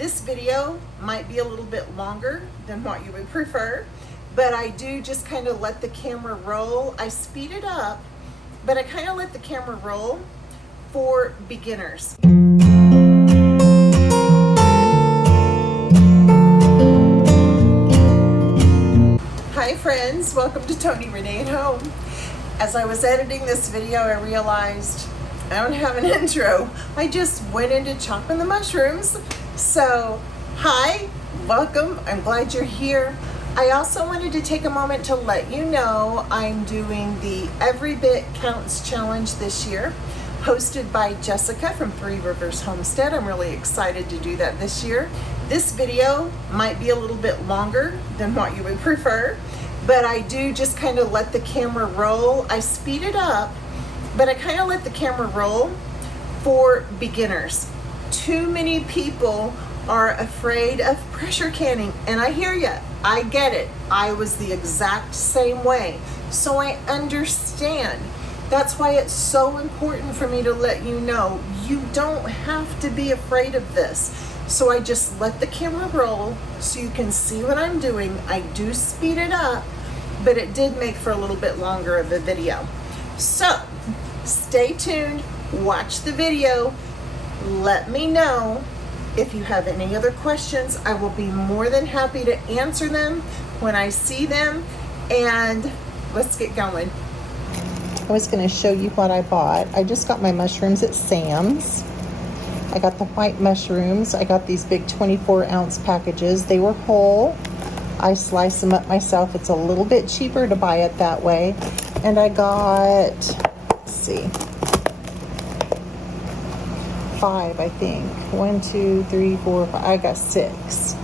This video might be a little bit longer than what you would prefer, but I do just kind of let the camera roll. I speed it up, but I kind of let the camera roll for beginners. Hi friends, welcome to Toni Renee at Home. As I was editing this video, I realized I don't have an intro. I just went into chopping the mushrooms. So, hi, welcome, I'm glad you're here. I also wanted to take a moment to let you know I'm doing the Every Bit Counts Challenge this year, hosted by Jessica from Three Rivers Homestead. I'm really excited to do that this year. This video might be a little bit longer than what you would prefer, but I do just kind of let the camera roll. I speed it up, but I kind of let the camera roll for beginners. Too many people are afraid of pressure canning, and I hear you. I get it. I was the exact same way. So I understand. That's why it's so important for me to let you know you don't have to be afraid of this. So I just let the camera roll so you can see what I'm doing. I do speed it up, but it did make for a little bit longer of a video. So stay tuned, watch the video, let me know if you have any other questions. I will be more than happy to answer them when I see them, and let's get going. I was going to show you what I bought. I just got my mushrooms at Sam's. I got the white mushrooms. I got these big 24-ounce packages. They were whole. I slice them up myself. It's a little bit cheaper to buy it that way. And I got, let's see, 5, I think. 1, 2, 3, 4, 5. I got 6.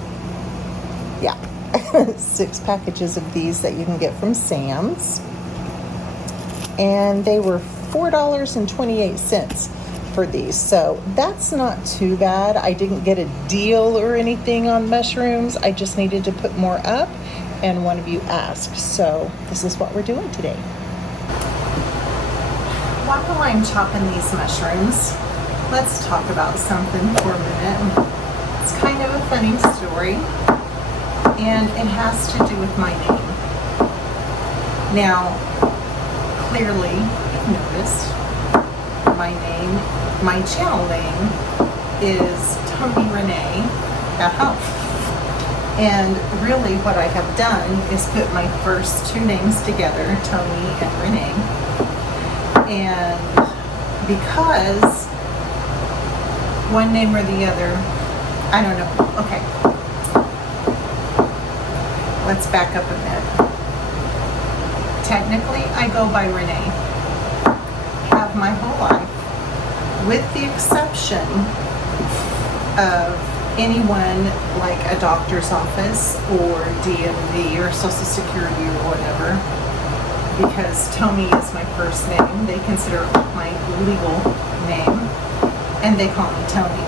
Yeah, 6 packages of these that you can get from Sam's. And they were $4.28 for these. So that's not too bad. I didn't get a deal or anything on mushrooms. I just needed to put more up, and one of you asked. So this is what we're doing today. While I'm chopping these mushrooms, let's talk about something for a minute. It's kind of a funny story, and it has to do with my name. Now, clearly, you've noticed my channel name is Toni Renee at Home. And really what I have done is put my first 2 names together, Toni and Renee. And because one name or the other, I don't know. Okay. Let's back up a bit. Technically, I go by Renee. Have my whole life, with the exception of anyone like a doctor's office or DMV or Social Security or whatever, because Toni is my first name. They consider it my legal name, and they call me Toni.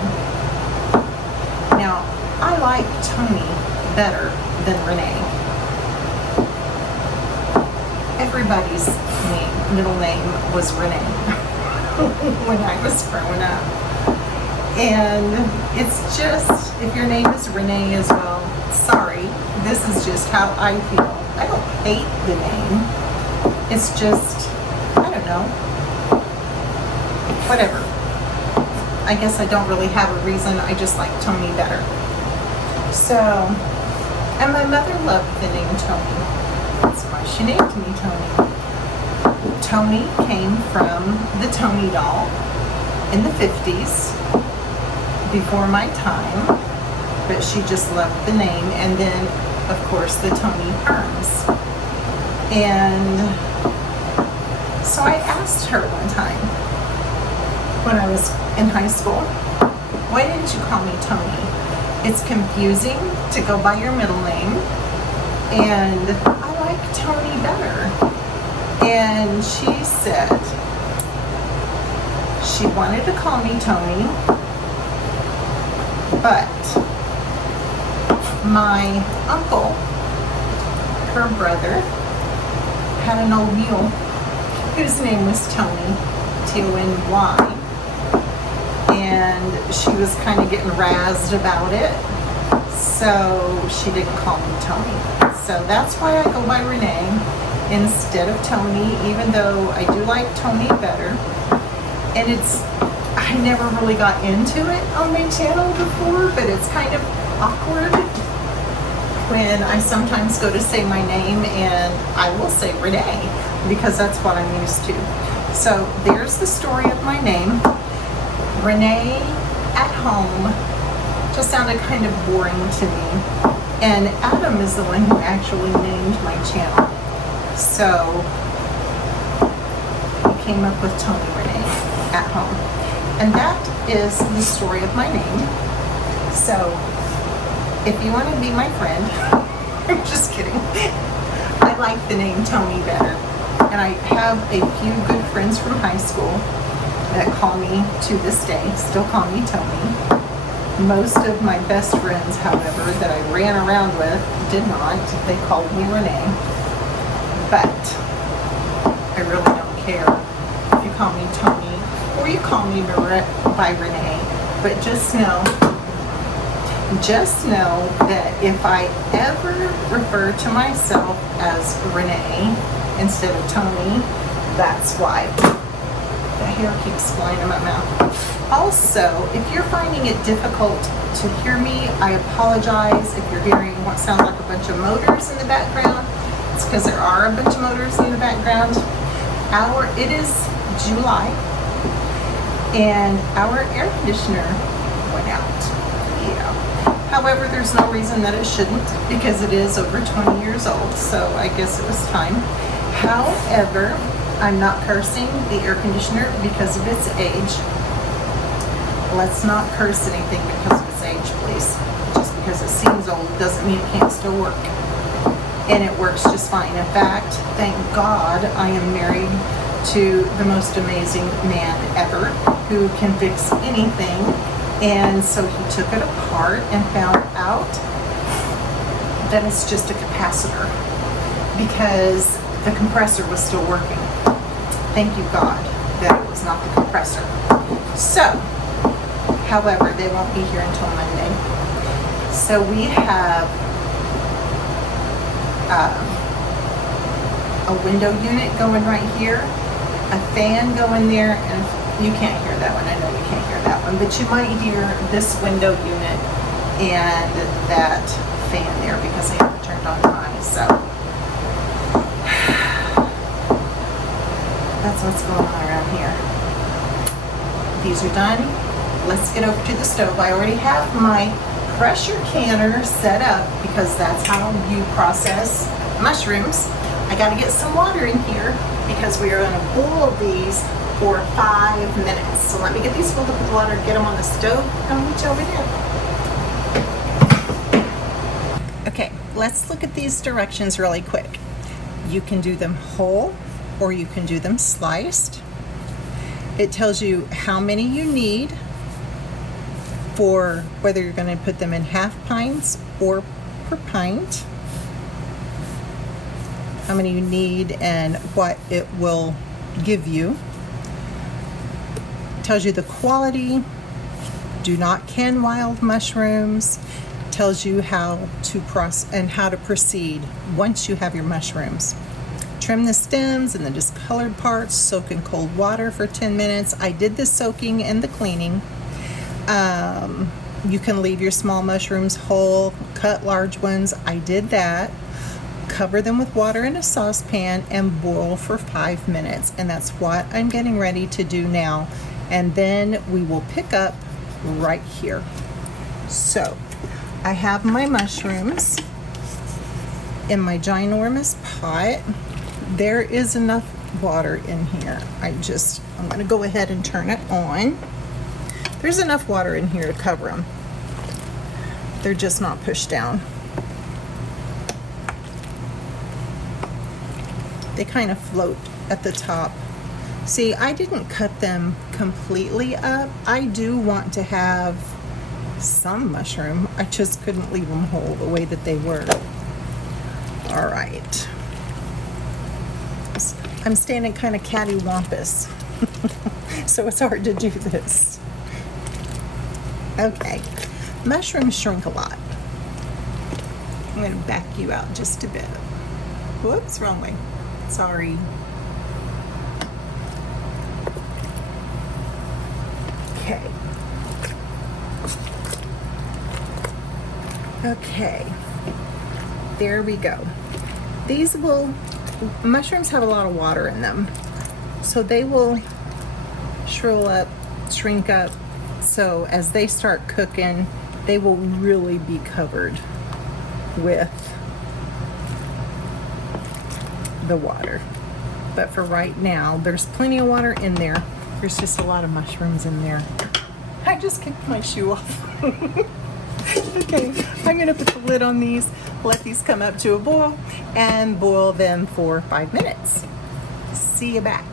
Now, I like Toni better than Renee. Everybody's middle name was Renee when I was growing up. And it's just, if your name is Renee as well, sorry, this is just how I feel. I don't hate the name. It's just, I don't know, whatever. I guess I don't really have a reason. I just like Toni better. So, and my mother loved the name Toni. That's why she named me Toni. Toni came from the Toni doll in the 50s, before my time, but she just loved the name, and then, of course, the Toni perms. And so I asked her one time, when I was in high school, why didn't you call me Toni? It's confusing to go by your middle name, and I like Toni better. And she said she wanted to call me Toni, but my uncle, her brother, had an old mule whose name was Tony, Tony, and she was kind of getting razzed about it, so she didn't call me Toni. So that's why I go by Renee instead of Toni, even though I do like Toni better. And I never really got into it on my channel before, but it's kind of awkward when I sometimes go to say my name and I will say Renee because that's what I'm used to. So there's the story of my name. Renee at home just sounded kind of boring to me. And Adam is the one who actually named my channel. So he came up with Toni Renee at home. And that is the story of my name. So if you want to be my friend, I'm just kidding. I like the name Toni better. And I have a few good friends from high school that call me to this day, still call me Toni. Most of my best friends, however, that I ran around with did not. They called me Renee. But I really don't care if you call me Toni or you call me by Renee. But just know that if I ever refer to myself as Renee instead of Toni, that's why. The hair keeps flying in my mouth. Also, if you're finding it difficult to hear me, I apologize if you're hearing what sounds like a bunch of motors in the background. It's because there are a bunch of motors in the background. It is July, and our air conditioner went out. Yeah. However, there's no reason that it shouldn't because it is over 20 years old, so I guess it was time. However, I'm not cursing the air conditioner because of its age. Let's not curse anything because of its age, please. Just because it seems old doesn't mean it can't still work. And it works just fine. In fact, thank God I am married to the most amazing man ever who can fix anything. And so he took it apart and found out that it's just a capacitor because the compressor was still working. Thank you, God, that it was not the compressor. So, however, they won't be here until Monday. So we have a window unit going right here, a fan going there, and you can't hear that one. I know you can't hear that one, but you might hear this window unit and that fan there because I have it turned on high. So that's what's going on around here. These are done. Let's get over to the stove. I already have my pressure canner set up because that's how you process mushrooms. I got to get some water in here because we are going to boil these for 5 minutes. So let me get these filled up with water, get them on the stove, and I'll meet you over there. Okay, let's look at these directions really quick. You can do them whole or you can do them sliced. It tells you how many you need for whether you're going to put them in half pints or per pint, how many you need and what it will give you. It tells you the quality. Do not can wild mushrooms. It tells you how to process and how to proceed once you have your mushrooms. Trim the stems and the discolored parts, soak in cold water for 10 minutes. I did the soaking and the cleaning. You can leave your small mushrooms whole, cut large ones. I did that. Cover them with water in a saucepan and boil for 5 minutes. And that's what I'm getting ready to do now. And then we will pick up right here. So I have my mushrooms in my ginormous pot. There is enough water in here. I'm going to go ahead and turn it on. There's enough water in here to cover them. They're just not pushed down. They kind of float at the top. See, I didn't cut them completely up. I do want to have some mushroom. I just couldn't leave them whole the way that they were. All right. I'm standing kind of cattywampus, so it's hard to do this. Okay, mushrooms shrink a lot. I'm going to back you out just a bit. Whoops, wrong way. Sorry. Okay. Okay. There we go. Mushrooms have a lot of water in them, so they will shrivel up, shrink up. So as they start cooking, they will really be covered with the water. But for right now, there's plenty of water in there. There's just a lot of mushrooms in there. I just kicked my shoe off. Okay, I'm gonna put the lid on these, let these come up to a boil, and boil them for 5 minutes. See you back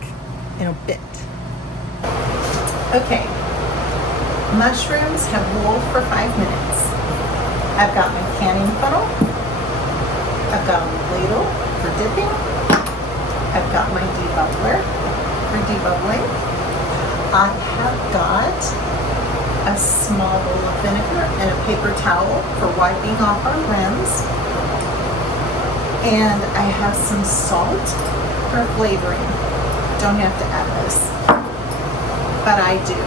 in a bit. Okay, mushrooms have boiled for 5 minutes. I've got my canning funnel. I've got a ladle for dipping. I've got my debubbler for debubbling. I have got a small bowl of vinegar and a paper towel for wiping off our rims. And I have some salt for flavoring. Don't have to add this, but I do.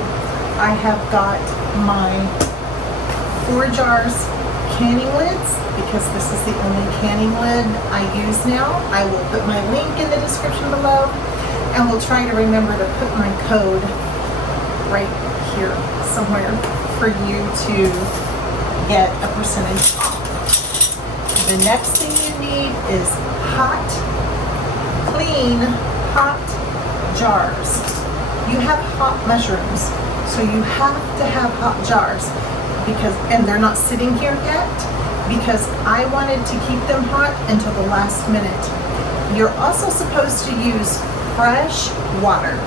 I have got my 4 jars canning lids, because this is the only canning lid I use now. I will put my link in the description below, and we'll try to remember to put my code right here somewhere for you to get a percentage off. The next thing you need is hot, clean, hot jars. You have hot mushrooms, so you have to have hot jars, and they're not sitting here yet because I wanted to keep them hot until the last minute. You're also supposed to use fresh water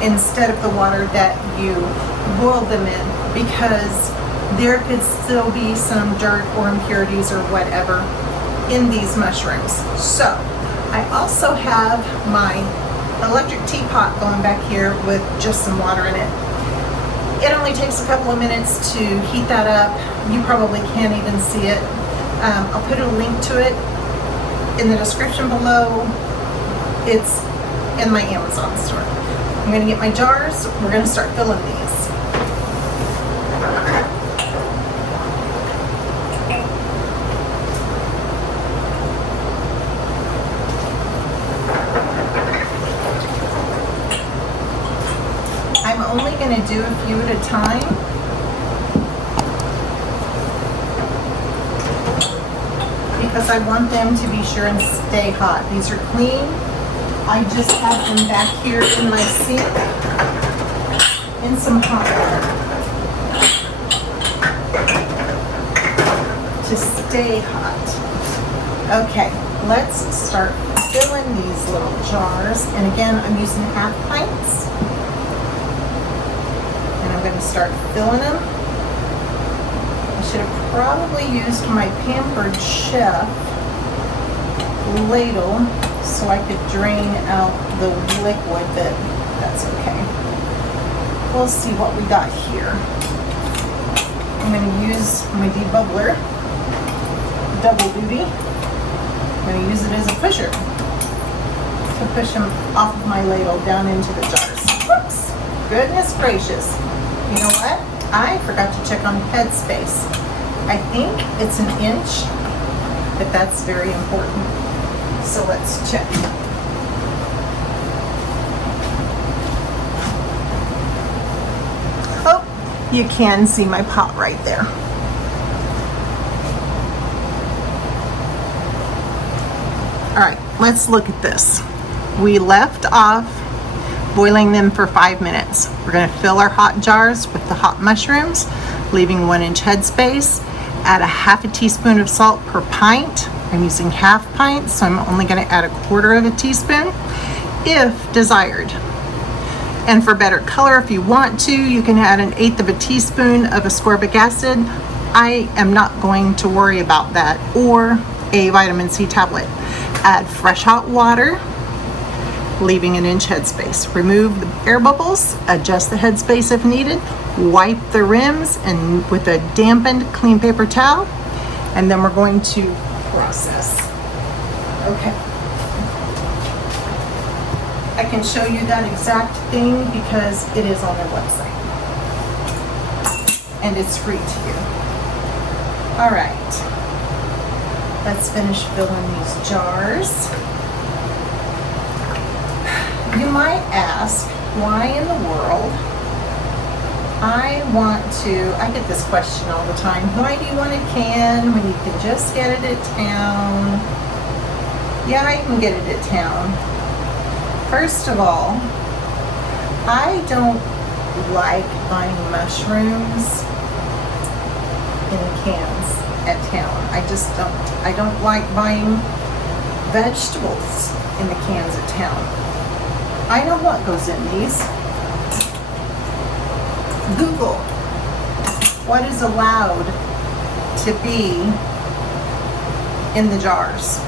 instead of the water that you boiled them in, because there could still be some dirt or impurities or whatever in these mushrooms. So I also have my electric teapot going back here with just some water in it. It only takes a couple of minutes to heat that up. You probably can't even see it. I'll put a link to it in the description below. It's in my Amazon store. I'm gonna get my jars. We're gonna start filling these. I'm only going to do a few at a time. Because I want them to be sure and stay hot. These are clean. I just have them back here in my sink in some hot water to stay hot. Okay, let's start filling these little jars. And again, I'm using half pints. And I'm going to start filling them. I should have probably used my Pampered Chef ladle so I could drain out the liquid, but that's okay. We'll see what we got here. I'm going to use my debubbler, double duty. I'm going to use it as a pusher to push them off of my ladle down into the jars. Whoops! Goodness gracious. You know what? I forgot to check on head space. I think it's 1 inch, but that's very important. So let's check. Oh, you can see my pot right there. All right, let's look at this. We left off boiling them for 5 minutes. We're going to fill our hot jars with the hot mushrooms, leaving 1 inch headspace. Add a ½ teaspoon of salt per pint. I'm using half pints, so I'm only going to add 1/4 teaspoon if desired. And for better color, if you want to, you can add 1/8 teaspoon of ascorbic acid. I am not going to worry about that, or a vitamin C tablet. Add fresh hot water leaving an inch headspace. Remove the air bubbles, adjust the headspace if needed, wipe the rims and with a dampened clean paper towel, and then we're going to process. Okay. I can show you that exact thing because it is on their website. And it's free to you. All right. Let's finish filling these jars. You might ask, why in the world I get this question all the time. Why do you want a can when you can just get it at town? Yeah, I can get it at town. First of all, I don't like buying mushrooms in cans at town. I don't like buying vegetables in the cans at town. I know what goes in these. Google what is allowed to be in the jars.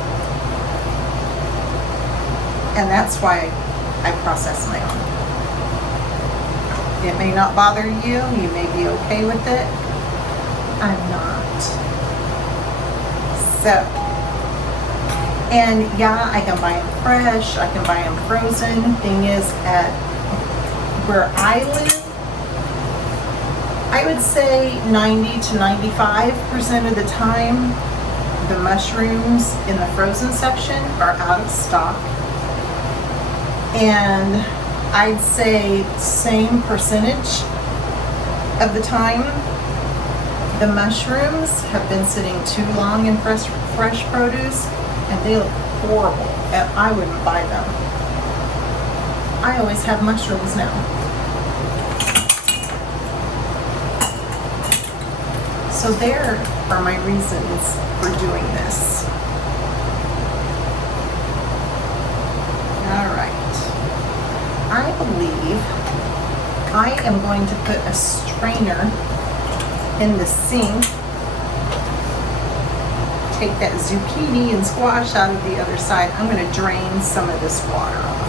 And that's why I process my own. It may not bother you. You may be okay with it. I'm not. So, and yeah, I can buy them fresh. I can buy them frozen. Thing is, at where I live, I would say 90 to 95% of the time, the mushrooms in the frozen section are out of stock. And I'd say same percentage of the time, the mushrooms have been sitting too long in fresh produce and they look horrible and I wouldn't buy them. I always have mushrooms now. So there are my reasons for doing this. All right. I believe I am going to put a strainer in the sink. Take that zucchini and squash out of the other side. I'm going to drain some of this water off.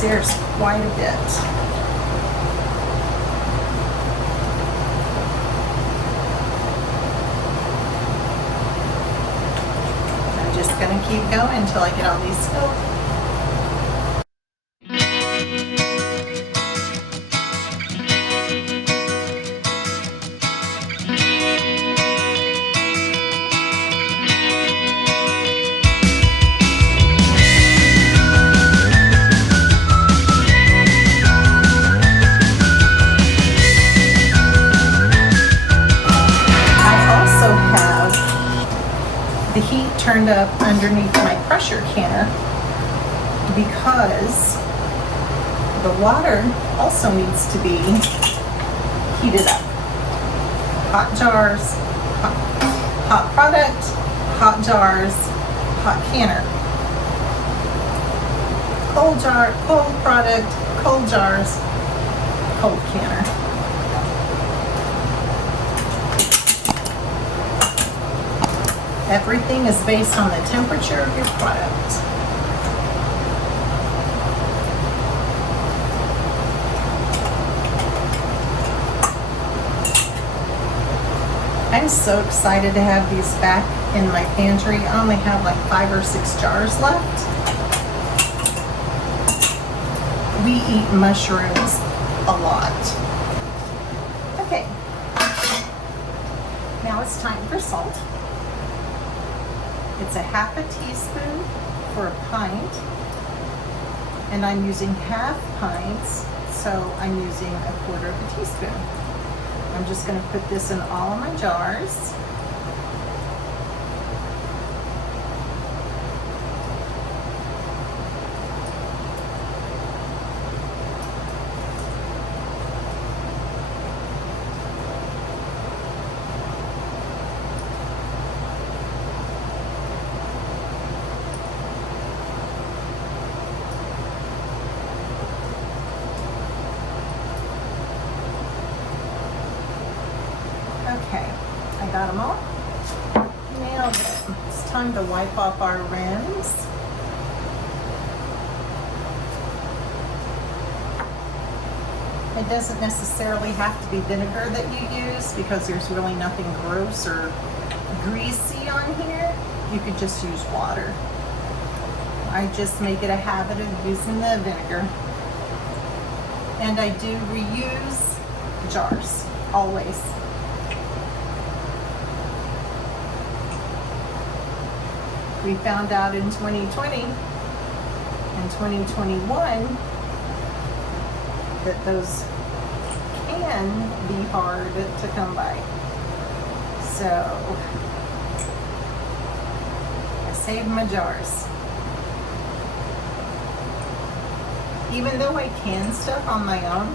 There's quite a bit. Gonna keep going until I get all these filled. The heat turned up underneath my pressure canner because the water also needs to be heated up. Hot jars, hot product, hot jars, hot canner. Cold jar, cold product, cold jars, cold canner. Everything is based on the temperature of your product. I'm so excited to have these back in my pantry. I only have like 5 or 6 jars left. We eat mushrooms a lot. Okay, now it's time for salt. It's a half a teaspoon for a pint, and I'm using half pints, so I'm using a quarter of a teaspoon. I'm just going to put this in all of my jars. Okay, I got them all. Nailed it. It's time to wipe off our rims. It doesn't necessarily have to be vinegar that you use because there's really nothing gross or greasy on here. You could just use water. I just make it a habit of using the vinegar. And I do reuse jars, always. We found out in 2020 and 2021 that those can be hard to come by. So I saved my jars. Even though I can stuff on my own,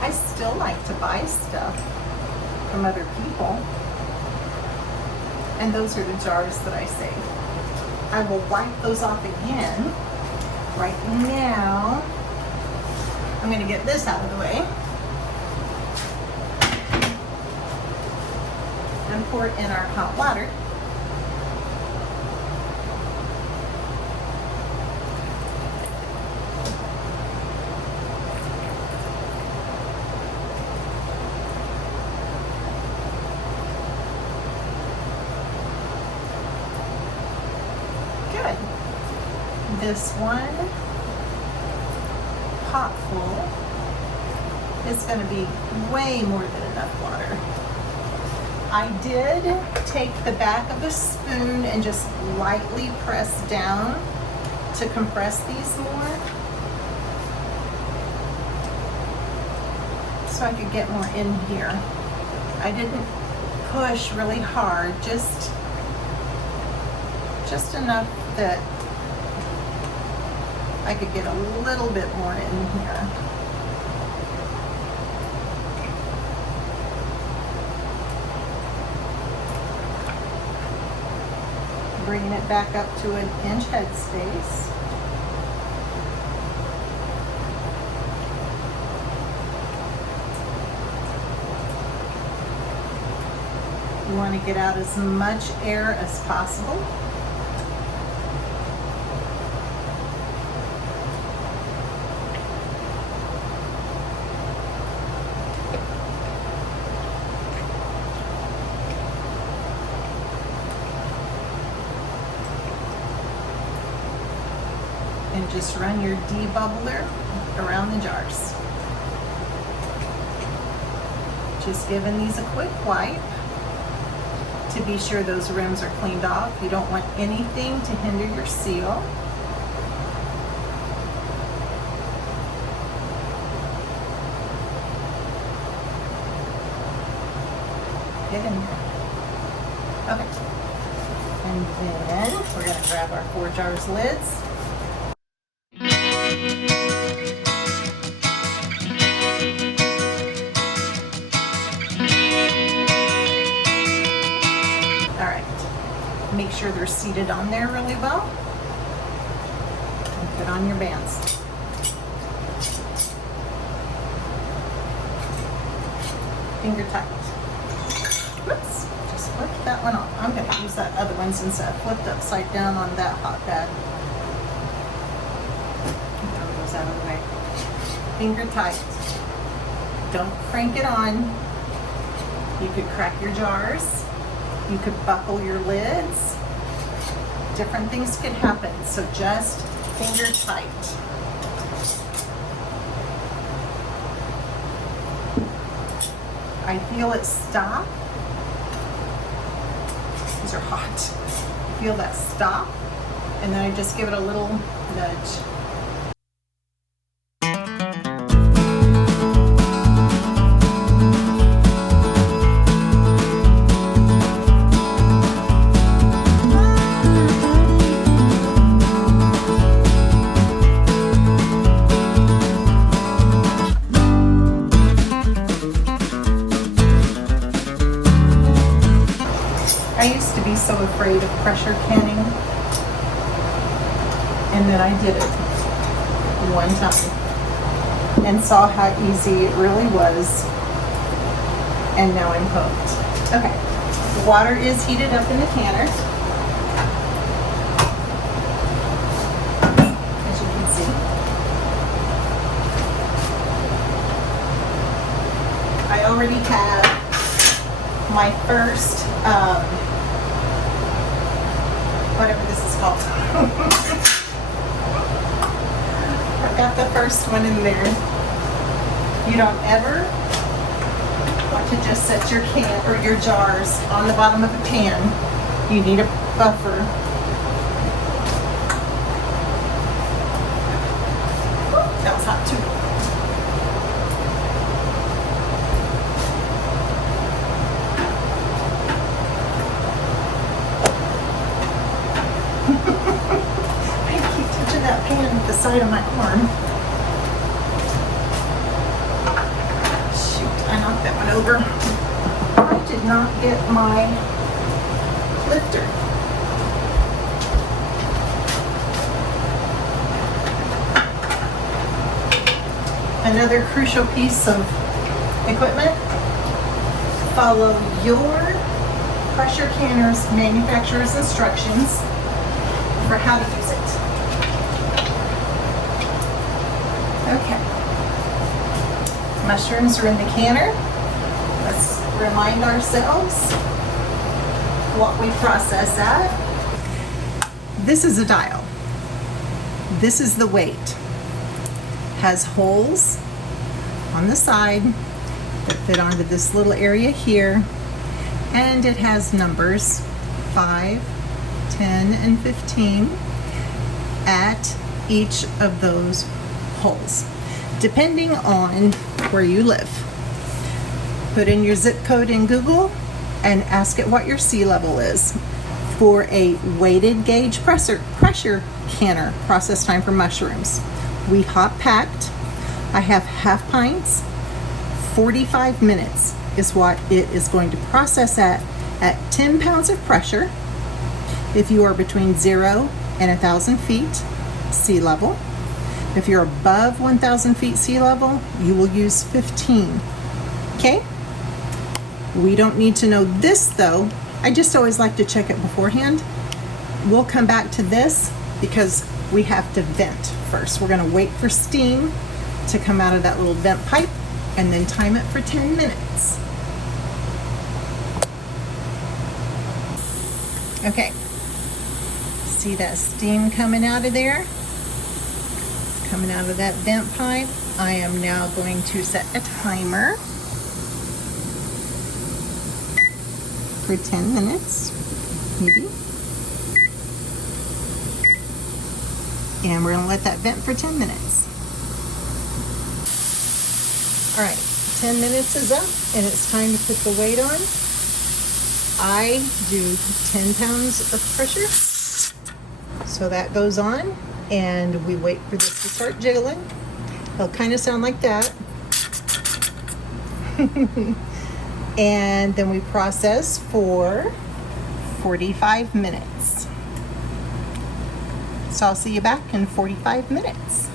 I still like to buy stuff from other people. And those are the jars that I saved. I will wipe those off again. Right now, I'm going to get this out of the way and pour it in our hot water. Good. This one pot full is going to be way more than enough water. I did take the back of a spoon and just lightly press down to compress these more so I could get more in here. I didn't push really hard, just enough that I could get a little bit more in here. Bringing it back up to an inch head space. You want to get out as much air as possible. And just run your debubbler around the jars. Just giving these a quick wipe to be sure those rims are cleaned off. You don't want anything to hinder your seal. Get in there. Okay. And then we're going to grab our 4 jars lids. Make sure they're seated on there really well. And put on your bands. Finger tight. Whoops, just flipped that one off. I'm going to use that other one since I flipped upside down on that hot pad. Throw those out of the way. Finger tight. Don't crank it on. You could crack your jars. You could buckle your lids. Different things could happen, so just finger tight. I feel it stop. These are hot. Feel that stop, and then I just give it a little nudge. I used to be so afraid of pressure canning, and then I did it one time and saw how easy it really was, and now I'm hooked. Okay, the water is heated up in the canner, as you can see. already have my first, whatever this is called. I've got the first one in there. You don't ever want to just set your can or your jars on the bottom of a pan. You need a buffer. Ooh, that was hot too. I keep touching that pan with the side of my arm. Shoot, I knocked that one over. I did not get my lifter. Another crucial piece of equipment, follow your pressure canner's manufacturer's instructions for how to use it. Okay. Mushrooms are in the canner. Let's remind ourselves what we process at. This is a dial. This is the weight. Has holes on the side that fit onto this little area here, and it has numbers 5, 10, and 15 at each of those holes, depending on where you live. Put in your zip code in Google and ask it what your sea level is. For a weighted gauge pressure canner process time for mushrooms, we hot packed. I have half pints. 45 minutes is what it is going to process at 10 pounds of pressure. If you are between 0 and 1,000 feet sea level. If you're above 1,000 feet sea level, you will use 15. Okay? We don't need to know this though. I just always like to check it beforehand. We'll come back to this because we have to vent first. We're going to wait for steam to come out of that little vent pipe and then time it for 10 minutes. Okay. See that steam coming out of there? Coming out of that vent pipe. I am now going to set a timer for 10 minutes, maybe. And we're gonna let that vent for 10 minutes. All right, 10 minutes is up and it's time to put the weight on. I do 10 pounds of pressure. So that goes on and we wait for this to start jiggling. It'll kind of sound like that. And then we process for 45 minutes. So I'll see you back in 45 minutes.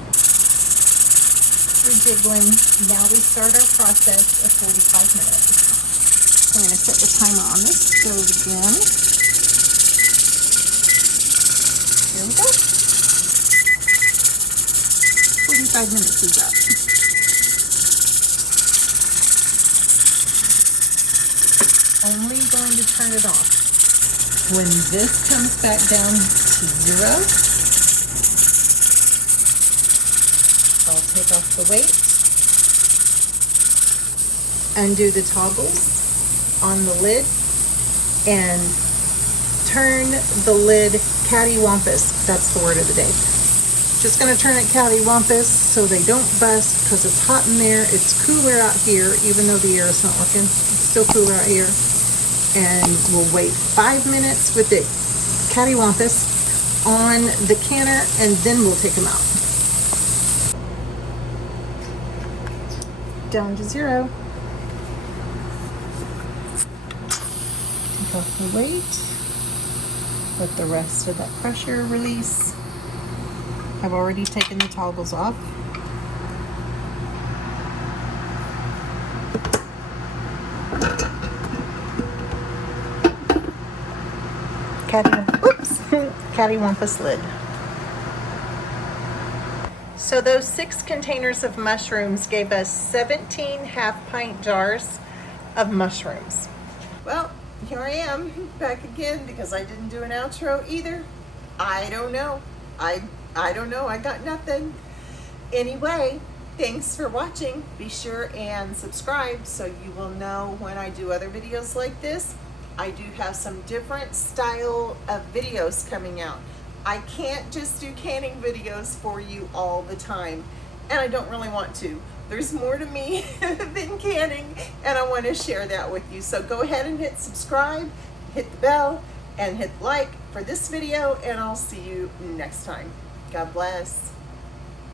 We're jiggling. Now we start our process of 45 minutes. I'm going to set the timer on the stove again. Here we go. 45 minutes is up. Only going to turn it off when this comes back down to 0. I'll take off the weight, undo the toggles on the lid, and turn the lid cattywampus. That's the word of the day. Just going to turn it cattywampus so they don't bust because it's hot in there. It's cooler out here, even though the air is not working. It's still cooler out here. And we'll wait 5 minutes with the cattywampus on the canner, and then we'll take them out. Down to 0. Take off the weight. Let the rest of that pressure release. I've already taken the toggles off. Cattywampus lid. So those 6 containers of mushrooms gave us 17 half-pint jars of mushrooms. Well, here I am back again because I didn't do an outro either. I don't know. I don't know. I got nothing. Anyway, thanks for watching. Be sure and subscribe so you will know when I do other videos like this. I do have some different style of videos coming out. I can't just do canning videos for you all the time, and I don't really want to. There's more to me than canning, and I want to share that with you. So go ahead and hit subscribe, hit the bell, and hit like for this video, and I'll see you next time. God bless.